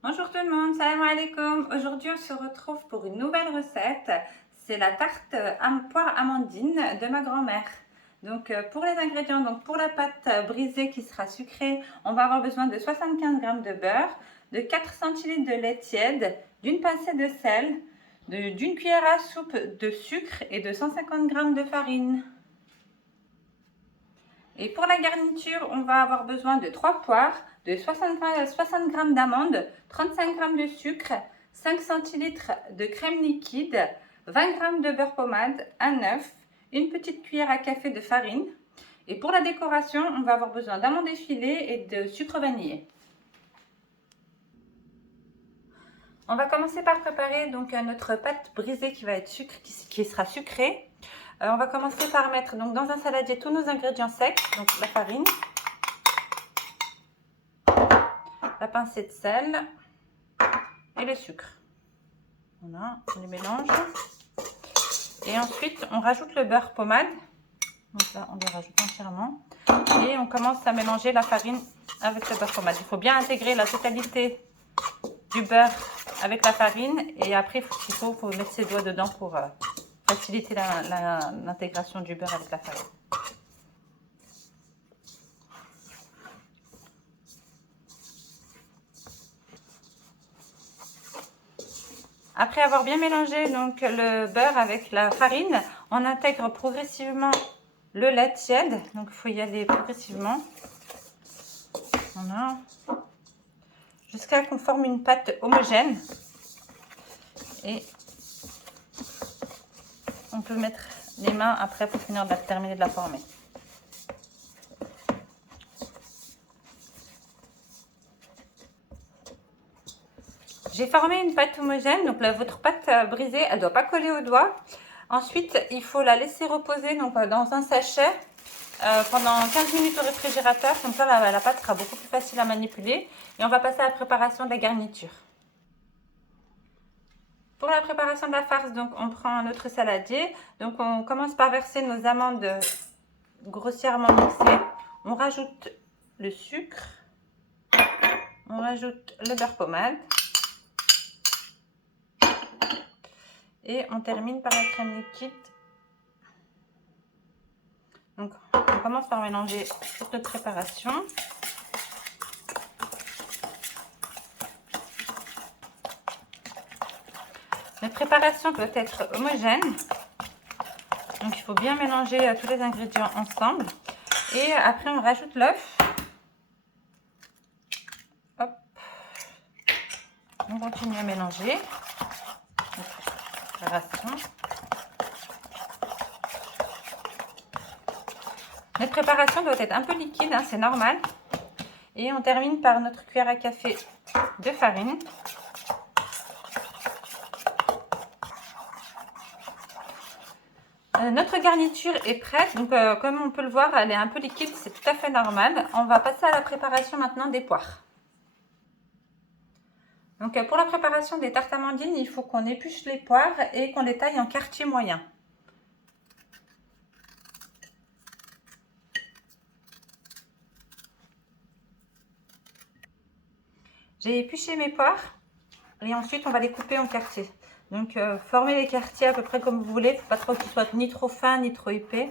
Bonjour tout le monde, salam alaikum. Aujourd'hui on se retrouve pour une nouvelle recette. C'est la tarte poire amandine de ma grand-mère. Donc pour les ingrédients, donc pour la pâte brisée qui sera sucrée, on va avoir besoin de 75 g de beurre, de 4 centilitres de lait tiède, d'une pincée de sel, d'une cuillère à soupe de sucre et de 150 g de farine. Et pour la garniture, on va avoir besoin de 3 poires, de 60 g d'amandes, 35 g de sucre, 5 centilitres de crème liquide, 20 g de beurre pommade, un œuf, une petite cuillère à café de farine. Et pour la décoration, on va avoir besoin d'amandes effilées et de sucre vanillé. On va commencer par préparer donc notre pâte brisée qui va être qui sera sucrée. On va commencer par mettre donc dans un saladier tous nos ingrédients secs, donc la farine, la pincée de sel et le sucre. Voilà, on les mélange. Et ensuite, on rajoute le beurre pommade. Donc là, on le rajoute entièrement. Et on commence à mélanger la farine avec le beurre pommade. Il faut bien intégrer la totalité du beurre avec la farine. Et après, il faut mettre ses doigts dedans pour faciliter l'intégration du beurre avec la farine. Après avoir bien mélangé donc le beurre avec la farine, on intègre progressivement le lait tiède. Donc il faut y aller progressivement. Voilà. Jusqu'à qu'on forme une pâte homogène. Et on peut mettre les mains après pour terminer de la former. J'ai formé une pâte homogène, donc là, votre pâte brisée, elle ne doit pas coller au doigt. Ensuite, il faut la laisser reposer donc, dans un sachet pendant 15 minutes au réfrigérateur. Comme ça, la pâte sera beaucoup plus facile à manipuler. Et on va passer à la préparation de la garniture. Pour la préparation de la farce, donc on prend notre saladier. Donc on commence par verser nos amandes grossièrement mixées. On rajoute le sucre. On rajoute le beurre pommade. Et on termine par la crème liquide. Donc on commence par mélanger toute notre préparation. Notre préparation doit être homogène. Donc il faut bien mélanger tous les ingrédients ensemble. Et après on rajoute l'œuf. Hop. On continue à mélanger. Notre préparation doit être un peu liquide, hein, c'est normal. Et on termine par notre cuillère à café de farine. Notre garniture est prête, donc comme on peut le voir, elle est un peu liquide, c'est tout à fait normal. On va passer à la préparation maintenant des poires. Donc pour la préparation des tartes amandines, il faut qu'on épluche les poires et qu'on les taille en quartiers moyens. J'ai épluché mes poires et ensuite on va les couper en quartiers. Donc formez les quartiers à peu près comme vous voulez, il ne faut pas trop qu'ils soient ni trop fins ni trop épais.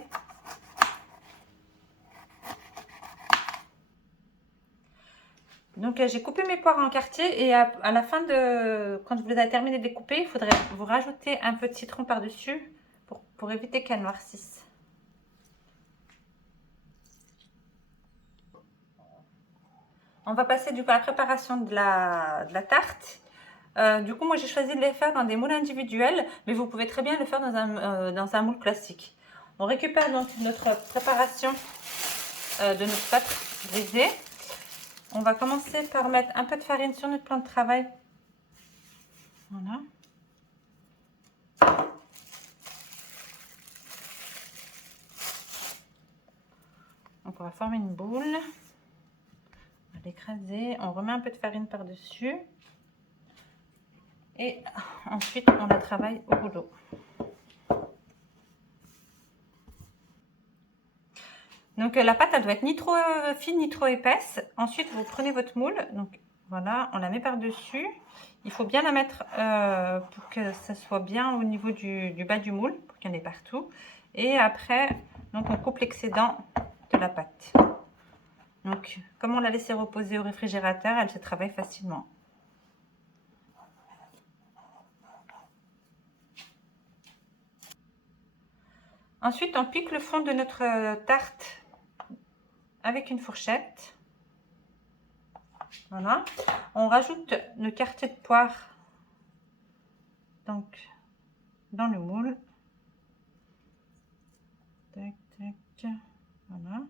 Donc j'ai coupé mes poires en quartiers et à la fin quand vous avez terminé de les couper, il faudrait vous rajouter un peu de citron par-dessus pour éviter qu'elles noircissent. On va passer du coup à la préparation de la tarte. Du coup, moi j'ai choisi de les faire dans des moules individuels, mais vous pouvez très bien le faire dans un moule classique. On récupère donc notre préparation de notre pâte brisée. On va commencer par mettre un peu de farine sur notre plan de travail. Voilà. Donc on va former une boule. On va l'écraser. On remet un peu de farine par-dessus. Et ensuite, on la travaille au rouleau. Donc la pâte, elle doit être ni trop fine ni trop épaisse. Ensuite, vous prenez votre moule. Donc Voilà, on la met par-dessus. Il faut bien la mettre pour que ça soit bien au niveau du bas du moule, pour qu'il y en ait partout. Et après, donc on coupe l'excédent de la pâte. Donc, comme on l'a laissé reposer au réfrigérateur, elle se travaille facilement. Ensuite, on pique le fond de notre tarte avec une fourchette. Voilà. On rajoute le quartier de poire donc dans le moule. Tac, tac. Voilà.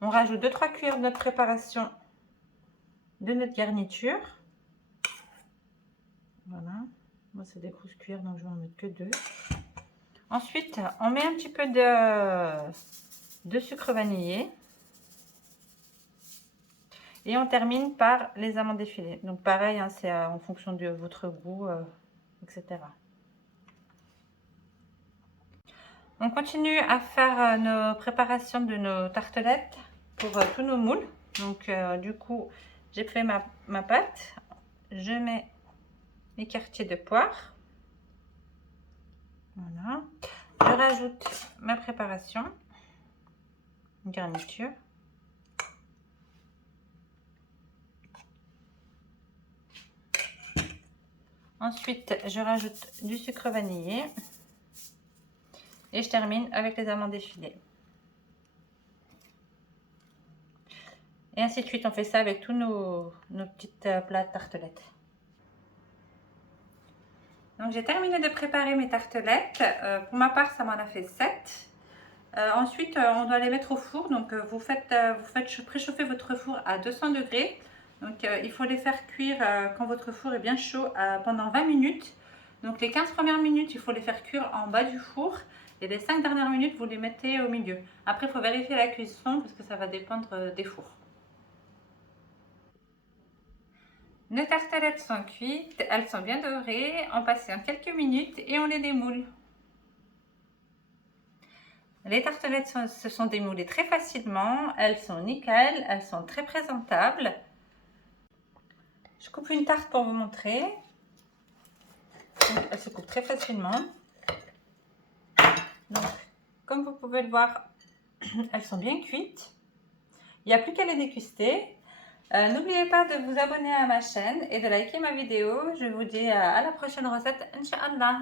On rajoute 2-3 cuillères de notre préparation de notre garniture. Voilà. Moi, c'est des grosses cuillères, donc je vais en mettre que 2. Ensuite, on met un petit peu de sucre vanillé. Et on termine par les amandes effilées. Donc pareil, hein, c'est en fonction de votre goût, etc. On continue à faire nos préparations de nos tartelettes pour tous nos moules. Donc du coup, j'ai fait ma pâte. Je mets mes quartiers de poire. Voilà. Je rajoute ma préparation, une garniture. Ensuite, je rajoute du sucre vanillé. Et je termine avec les amandes effilées. Et ainsi de suite, on fait ça avec tous nos petites plats de tartelettes. Donc j'ai terminé de préparer mes tartelettes. Pour ma part, ça m'en a fait 7. Ensuite, on doit les mettre au four. Donc vous faites préchauffer votre four à 200 degrés. Donc il faut les faire cuire quand votre four est bien chaud pendant 20 minutes. Donc les 15 premières minutes, il faut les faire cuire en bas du four. Et les 5 dernières minutes, vous les mettez au milieu. Après, il faut vérifier la cuisson parce que ça va dépendre des fours. Nos tartelettes sont cuites, elles sont bien dorées, on patiente quelques minutes et on les démoule. Les tartelettes se sont démoulées très facilement, elles sont nickel, elles sont très présentables. Je coupe une tarte pour vous montrer. Donc, elle se coupe très facilement. Donc, comme vous pouvez le voir, elles sont bien cuites. Il n'y a plus qu'à les déguster. N'oubliez pas de vous abonner à ma chaîne et de liker ma vidéo. Je vous dis à la prochaine recette, Inch'Allah.